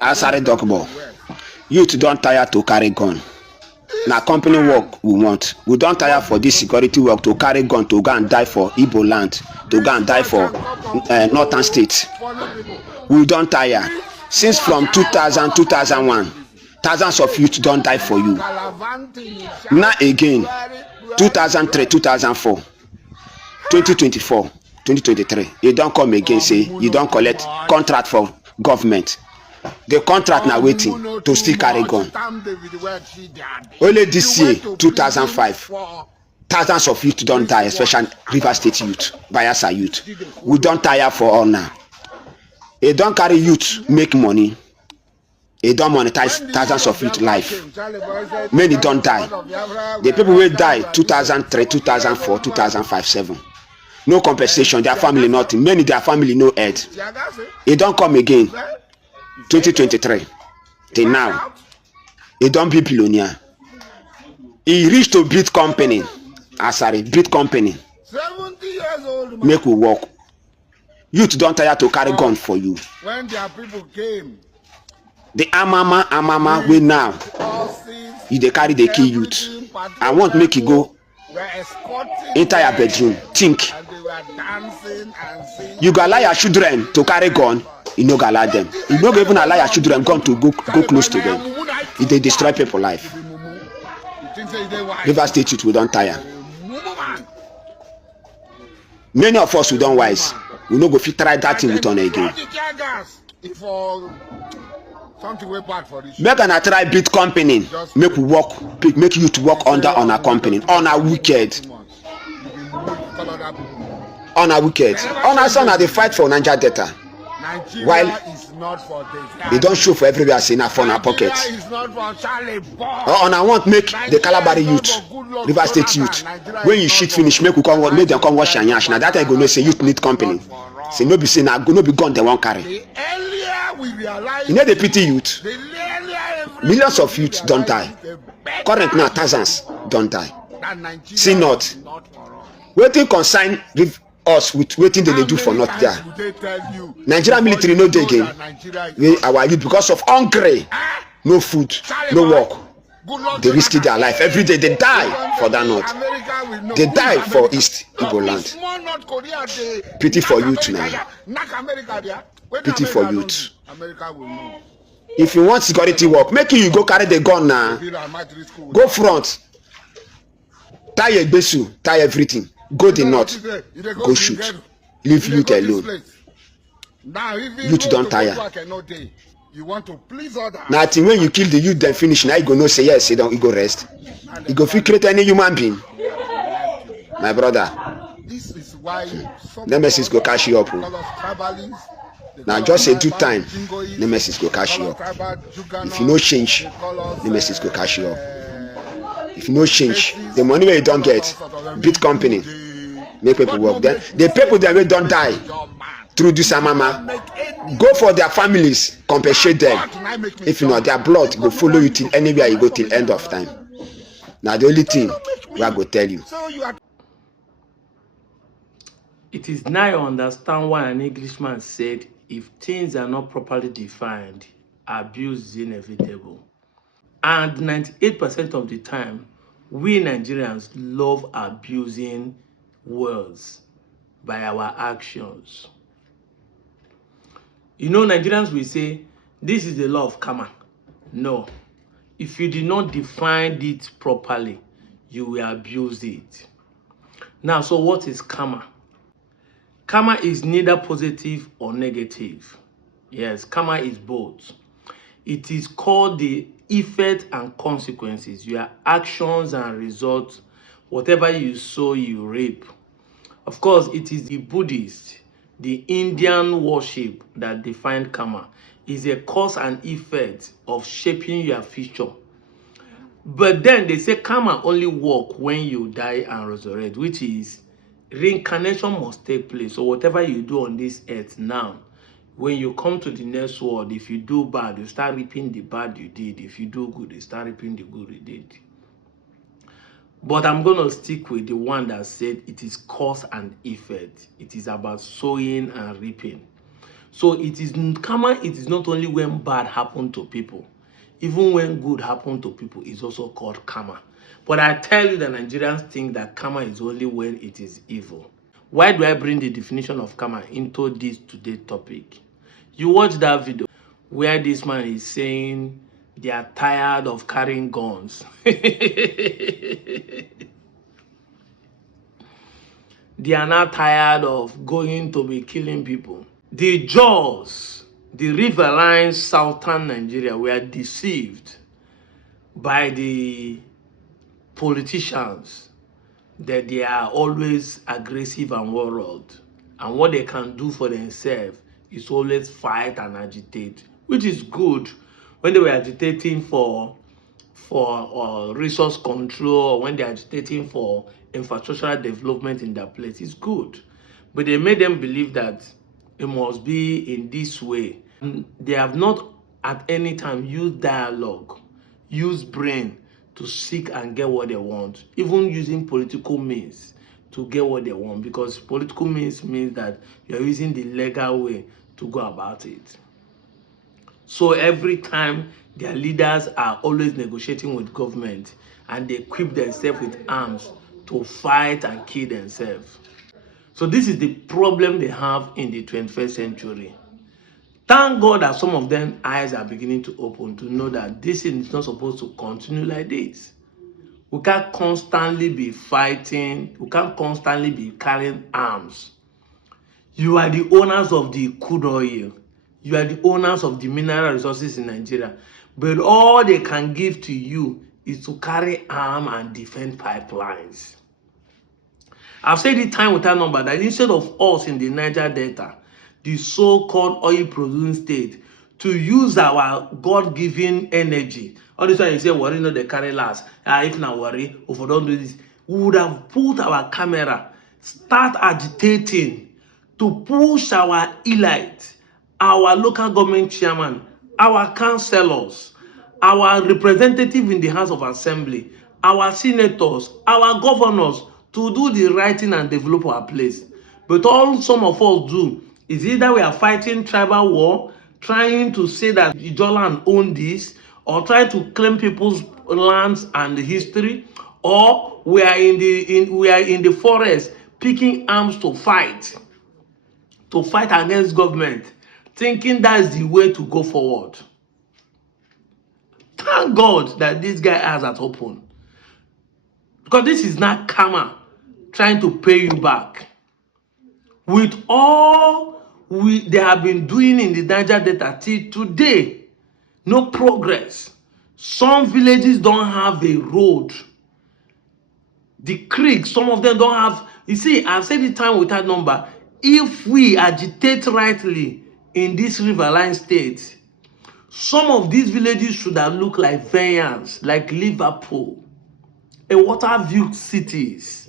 Asare Dokbo. Youth don't tire to carry gun. Now company work we want. We don't tire for this security work to carry gun to go and die for Igbo land, to go and die for northern states. We don't tire. Since from 2000, 2001, thousands of youth don't die for you. Now again, 2003, 2004, 2024, 2023, you don't come again, say you don't collect contract for government. The contract now waiting to still carry gun. Only this year, 2005, thousands of youth don't die, especially River State youth, Bayelsa youth. We don't tire for all now. They don't carry youth make money. They don't monetize thousands of youth life. Many don't die. The people will die 2003, 2004, 2005, 7. No compensation, their family nothing. Many their family no head. They don't come again. 2023 till now. They don't be billionaire. He reached to beat company. Beat company. 70 years old. Make we work. Youth don't tire to carry gun for you. When their people came, the amama we now. You they carry the key youth. I want make you go enter your bedroom. Think. You go allow your children to carry gun. You no go allow them. You no go even allow your children gun to go close to them. If they destroy people's life. River State youth we don't tire. Many of us we don't wise. We no go fit try that thing with on again. Make an try beat company. Make we work. Make you to work under on a company. On a wicked. On a wicked. On a son they fight for Niger Delta. While they don't show for everywhere, say na for our pocket. On I want make the Calabari youth, River State youth. When you shit finish, make them come wash and yash. Now that I go no say youth need company. Say no be say na go no be gun they won't carry. You know the pity youth. Millions of youth don't die. Current now thousands don't die. See not. Waiting consign us with waiting they do for not there. Nigeria military no dey again. Our youth because of hungry, no food, no work. They risk their life every day. They die for that north. They die for East Igbo land. Pity for youth now. Pity for youth. If you want security work, make you go carry the gun now. Go front. Tie your besu, tie everything. Go the north, go shoot. Leave youth alone. Youth don't tire. Now, when you kill the youth, then finish. Now you go no say yes, you go rest. You go feel create any human being. My brother, Nemesis go cash you up. Now just a due time, Nemesis go cash you up. If you no change, Nemesis go cash you up. If you no change, the money where you don't get, beat company, make people work. Then the people that will don't die through this mama, go for their families, compensate them. If you know their blood will follow you till anywhere you go till end of time. Now the only thing we are going to tell you. It is now you understand why an Englishman said, if things are not properly defined, abuse is inevitable. And 98% of the time, we Nigerians love abusing words by our actions. You know, Nigerians will say, this is the law of karma. No. If you did not define it properly, you will abuse it. Now, so what is karma? Karma is neither positive or negative. Yes, karma is both. It is called the effect and consequences. Your actions and results, whatever you sow, you reap. Of course, it is the Buddhist, the Indian worship that define karma. Is a cause and effect of shaping your future. But then they say karma only work when you die and resurrect, which is reincarnation must take place. So whatever you do on this earth now, when you come to the next world, if you do bad, you start reaping the bad you did. If you do good, you start reaping the good you did. But I'm going to stick with the one that said it is cause and effect. It is about sowing and reaping. So it is karma. It is not only when bad happen to people, even when good happen to people is also called karma. But I tell you, the Nigerians think that karma is only when it is evil. Why do I bring the definition of karma into this today topic? You watch that video where this man is saying they are tired of carrying guns. They are not tired of going to be killing people. The Jaws, the riverine southern Nigeria, were deceived by the politicians that they are always aggressive and warlord, and what they can do for themselves is always fight and agitate, which is good. When they were agitating for resource control, or when they're agitating for infrastructural development in their place, it's good. But they made them believe that it must be in this way. And they have not at any time used dialogue, used brain to seek and get what they want, even using political means to get what they want, because political means that you're using the legal way to go about it. So every time their leaders are always negotiating with government, and they equip themselves with arms to fight and kill themselves. So this is the problem they have in the 21st century. Thank God that some of them eyes are beginning to open to know that this is not supposed to continue like this. We can't constantly be fighting. We can't constantly be carrying arms. You are the owners of the crude oil. You are the owners of the mineral resources in Nigeria. But all they can give to you is to carry arm and defend pipelines. I've said it time without number that instead of us in the Niger Delta, the so-called oil-producing state, to use our God-given energy, all this time you say, worry, no, they carry last. If not worry, if we don't do this, we would have put our camera, start agitating to push our elite, our local government chairman, our councillors, our representative in the House of Assembly, our senators, our governors, to do the right thing and develop our place. But all some of us do is either we are fighting tribal war, trying to say that Ijaw land own this, or trying to claim people's lands and history, or we are in the forest picking arms to fight against government, thinking that's the way to go forward. Thank God that this guy has that open, because this is not karma trying to pay you back. With all they have been doing in the Niger Delta till today, no progress. Some villages don't have a road. The creeks, some of them don't have. You see, I've said it time without number. If we agitate rightly in this riverine state, some of these villages should have looked like vineyards, like Liverpool, a water-viewed cities.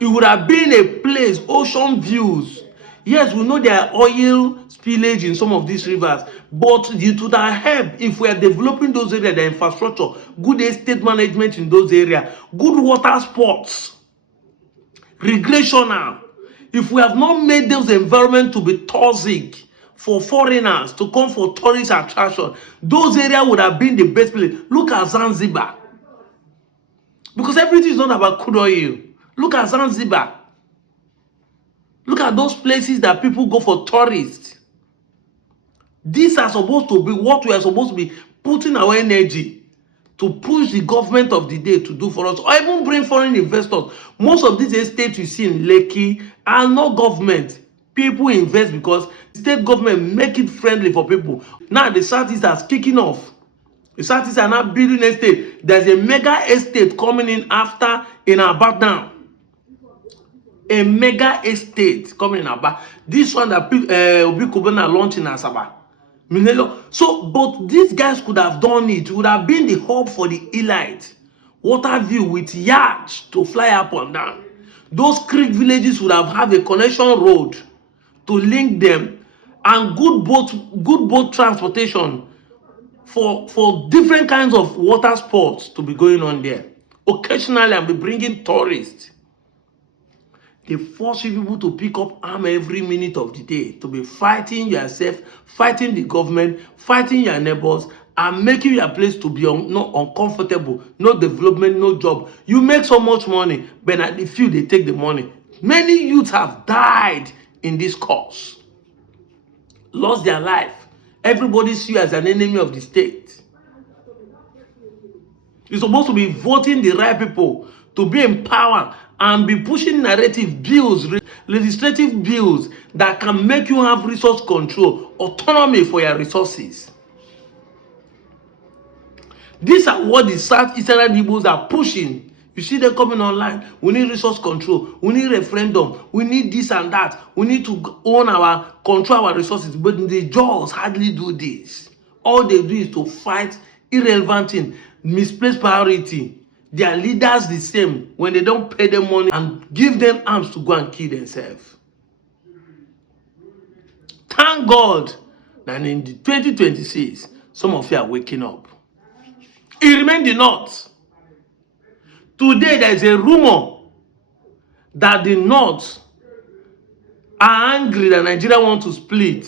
It would have been a place, ocean views. Yes, we know there are oil spillage in some of these rivers, but it would have helped if we are developing those areas, the infrastructure, good estate management in those areas, good water sports, recreational. If we have not made those environments to be toxic for foreigners to come for tourist attraction, those areas would have been the best place. Look at Zanzibar. Because everything is not about crude oil. Look at Zanzibar. Look at those places that people go for tourists. These are supposed to be what we are supposed to be putting our energy to push the government of the day to do for us, or even bring foreign investors. Most of these estates you see in Lekki are not government. People invest because state government make it friendly for people. Now the Southeast is kicking off. The Southeast are now building estate. There's a mega estate coming in after in Aba now. A mega estate coming in Aba. This one that Obi Kubana launched in Asaba. So, but these guys could have done it. It would have been the hub for the elite. Water view with yachts to fly up and down. Those creek villages would have a connection road to link them, and good boat transportation for different kinds of water sports to be going on there. Occasionally, I'll be bringing tourists. They force you people to pick up arm every minute of the day, to be fighting yourself, fighting the government, fighting your neighbors, and making your place to be no uncomfortable, no development, no job. You make so much money, but at the few they take the money. Many youths have died in this cause, lost their life. Everybody see you as an enemy of the state. You're supposed to be voting the right people to be in power and be pushing narrative bills, legislative bills that can make you have resource control, autonomy for your resources. These are what the Southeastern Igbos are pushing. You see them coming online. We need resource control. We need referendum. We need this and that. We need to control our resources. But the Jaws hardly do this. All they do is to fight irrelevant thing, misplaced priority. Their leaders the same when they don't pay them money and give them arms to go and kill themselves. Thank God that in the 2026, some of you are waking up. It remained the North. Today there is a rumor that the North are angry that Nigeria wants to split.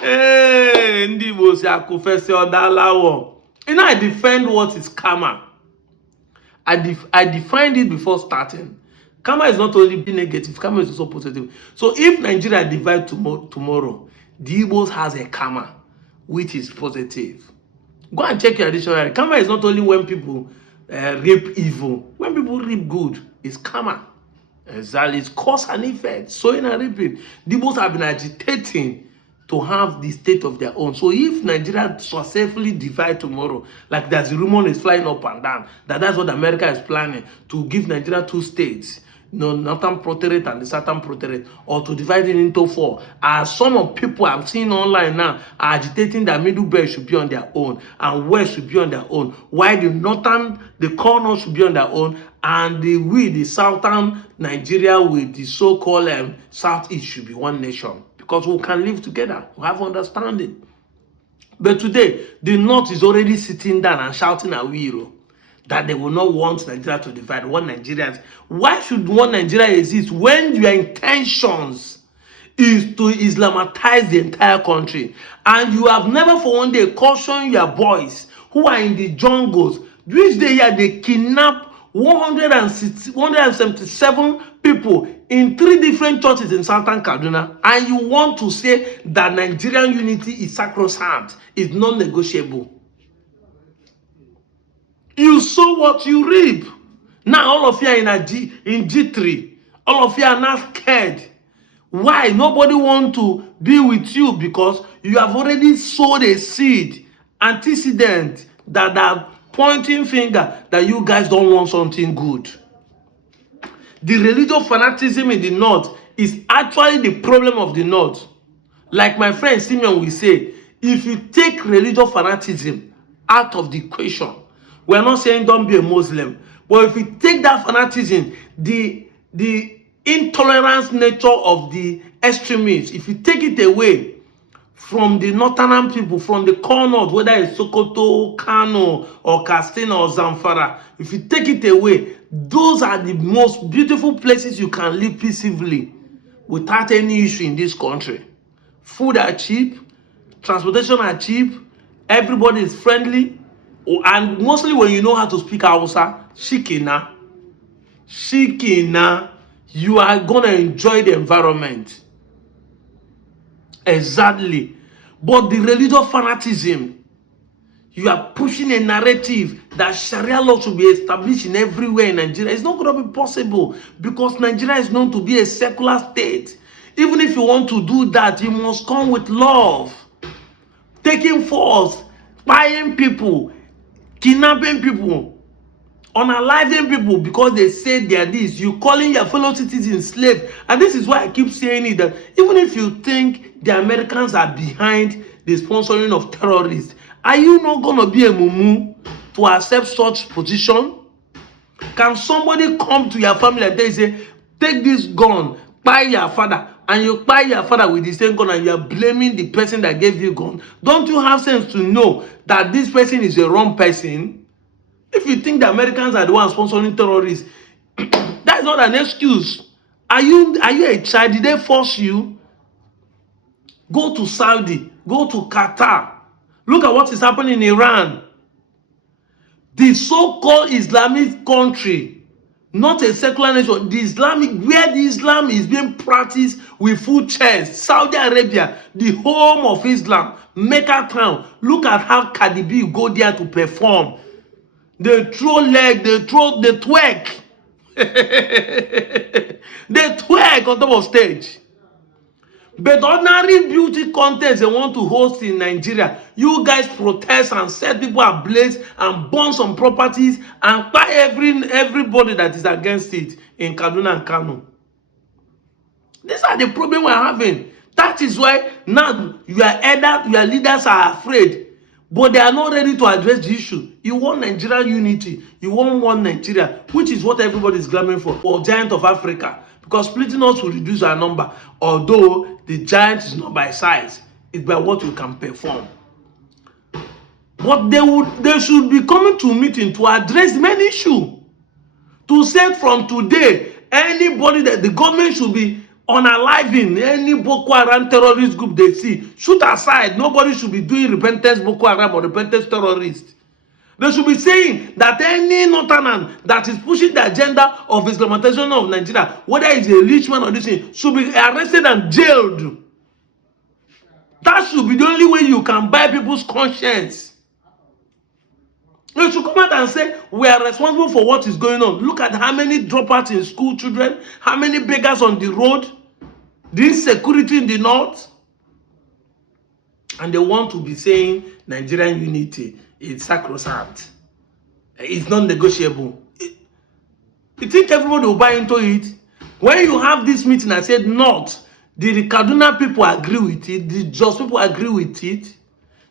Hey, ndị Igbo si akụfesi ọdalawo. You know, I defend what is karma. I defined it before starting. Karma is not only negative, karma is also positive. So if Nigeria divides tomorrow, the Igbos has a karma, which is positive. Go and check your dictionary. Karma is not only when people reap evil. When people reap good, it's karma. Exactly. It's cause and effect. Sowing and reaping. The Igbos have been agitating to have the state of their own. So if Nigeria successfully divide tomorrow, like there's a rumor is flying up and down, that's what America is planning, to give Nigeria 2 states, northern protectorate and the southern protectorate, or to divide it into 4. As some of people I've seen online now are agitating that middle belt should be on their own and west should be on their own, while the corner should be on their own, and the southern Nigeria with the so-called southeast should be one nation. Because we can live together, we have understanding. But today, the North is already sitting down and shouting at Wiro that they will not want Nigeria to divide. One Nigerians. Why should one Nigeria exist when your intentions is to Islamatize the entire country? And you have never for one day cautioned your boys who are in the jungles, which they kidnap 177 people in 3 different churches in Southern Kaduna, and you want to say that Nigerian unity is sacrosanct, is non-negotiable. You sow what you reap. Now all of you are in G3. All of you are now scared. Why? Nobody want to be with you because you have already sowed a seed, antecedent, that are pointing finger that you guys don't want something good. The religious fanaticism in the North is actually the problem of the North. Like my friend Simeon will say, if you take religious fanaticism out of the equation, we're not saying don't be a Muslim, but if you take that fanaticism, the intolerance nature of the extremists, if you take it away from the northern people, from the core north, whether it's Sokoto, Kano, or Katsina, or Zamfara, if you take it away, those are the most beautiful places you can live peacefully without any issue in this country. Food are cheap, transportation are cheap, everybody is friendly, and mostly when you know how to speak Hausa, Shikina, you are gonna enjoy the environment. Exactly. But the religious fanaticism, you are pushing a narrative that Sharia law should be established in everywhere in Nigeria. It's not going to be possible because Nigeria is known to be a secular state. Even if you want to do that, you must come with love. Taking force, buying people, kidnapping people, unaliving people because they say they are this. You calling your fellow citizens slaves. And this is why I keep saying it, that even if you think the Americans are behind the sponsoring of terrorists, are you not going to be a mumu to accept such position? Can somebody come to your family and they say, take this gun, buy your father, and you buy your father with the same gun and you are blaming the person that gave you gun? Don't you have sense to know that this person is a wrong person? If you think the Americans are the ones sponsoring terrorists, That is not an excuse. Are you a child? Did they force you? Go to Saudi, go to Qatar. Look at what is happening in Iran. The so-called Islamic country, not a secular nation, the Islamic, where the Islam is being practiced with full chest. Saudi Arabia, the home of Islam, Mecca town. Look at how Cardi B go there to perform. They throw leg, they twerk. They twerk on top of stage. But ordinary beauty contest they want to host in Nigeria, you guys protest and set people ablaze and burn some properties and buy everybody that is against it in Kaduna and Kano. These are the problem we're having. That is why now your leaders are afraid, but they are not ready to address the issue. You want Nigerian unity. You want one Nigeria, which is what everybody is clamoring for giant of Africa. Because splitting us will reduce our number, although the giant is not by size, it's by what you can perform. But they should be coming to a meeting to address the main issue. To say from today, anybody that the government should be unaliving, any Boko Haram terrorist group they see, shoot aside. Nobody should be doing repentance Boko Haram or repentance terrorist. They should be saying that any northerner that is pushing the agenda of Islamization of Nigeria, whether it's a rich man or this thing, should be arrested and jailed. That should be the only way you can buy people's conscience. They should come out and say, we are responsible for what is going on. Look at how many dropouts in school children, how many beggars on the road, the insecurity in the north. And they want to be saying Nigerian unity is sacrosanct. It's non-negotiable. You think everybody will buy into it? When you have this meeting, I said not. The Kaduna people agree with it. The Jos people agree with it.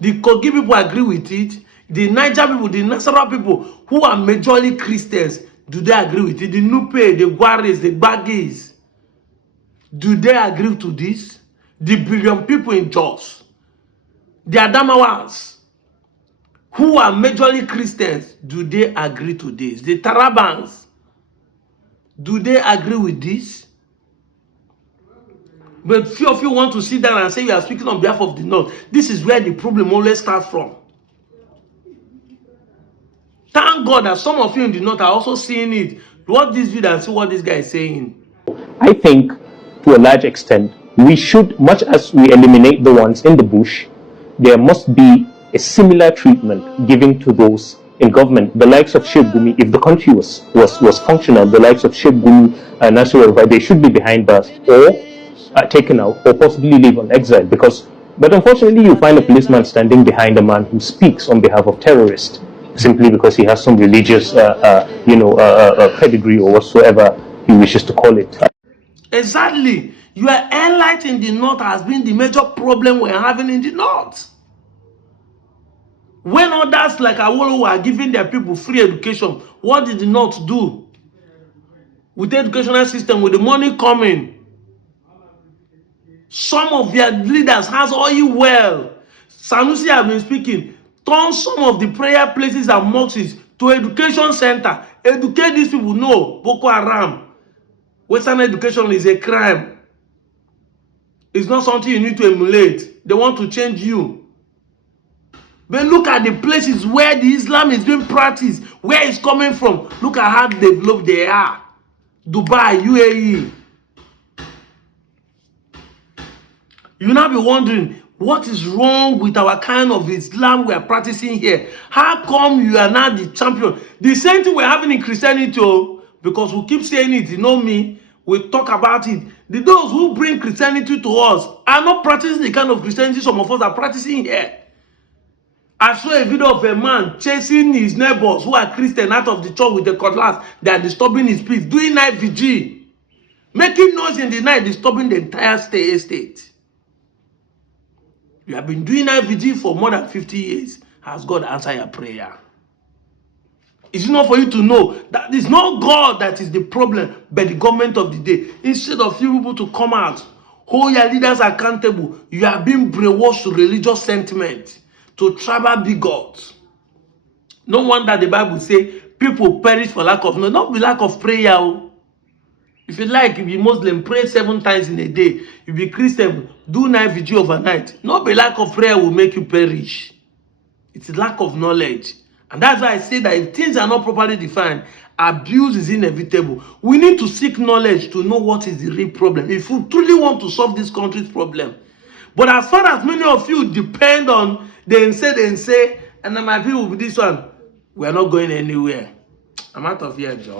The Kogi people agree with it. The Niger people, the Nasarawa people, who are majorly Christians, do they agree with it? The Nupe, the Gwaris, the Bagis, do they agree to this? The billion people in Jos, the Adamawas, who are majorly Christians, do they agree to this? The Tarabans, do they agree with this? But few of you want to sit down and say you are speaking on behalf of the North. This is where the problem always starts from. Thank God that some of you in the North are also seeing it. Watch this video and see what this guy is saying. I think, to a large extent, we should, much as we eliminate the ones in the bush, there must be a similar treatment given to those in government. The likes of Sheikh Gumi, if the country was functional, the likes of Sheikh Gumi and Nasir El-Rufai, they should be behind bars or taken out or possibly live on exile. But unfortunately, you find a policeman standing behind a man who speaks on behalf of terrorists simply because he has some religious, pedigree or whatsoever he wishes to call it. Exactly. Your airlight in the North has been the major problem we're having in the North. When others like Awolowo are giving their people free education, what did the North do? With the educational system, with the money coming, some of their leaders has oil well. Sanusi have been speaking. Turn some of the prayer places and mosques to education center. Educate these people. No, Boko Haram. Western education is a crime. It's not something you need to emulate. They want to change you. But look at the places where the Islam is being practiced, where it's coming from. Look at how developed they are. Dubai, UAE. You now be wondering, what is wrong with our kind of Islam we are practicing here? How come you are now the champion? The same thing we're having in Christianity, because we keep saying it, you know me, we talk about it. Those who bring Christianity to us are not practicing the kind of Christianity some of us are practicing here. I saw a video of a man chasing his neighbors who are Christian out of the church with the cutlass. They are disturbing his peace, doing night vigil, making noise in the night, disturbing the entire estate. You have been doing night vigil for more than 50 years. Has God answered your prayer? Is it not for you to know that it's not God that is the problem, but the government of the day? Instead of you people to come out, hold your leaders accountable, you are being brainwashed to religious sentiment, to tribal bigots. No wonder the Bible says, People perish for lack of knowledge, not be lack of prayer. Oh. If you like, you be Muslim, pray 7 times in a day. You be Christian, do 9 vigil overnight. Not be lack of prayer will make you perish. It's lack of knowledge. And that's why I say that if things are not properly defined, abuse is inevitable. We need to seek knowledge to know what is the real problem. If we truly want to solve this country's problem. But as far as many of you depend on they say, and then my people with this one, we are not going anywhere. I'm out of here, Joe.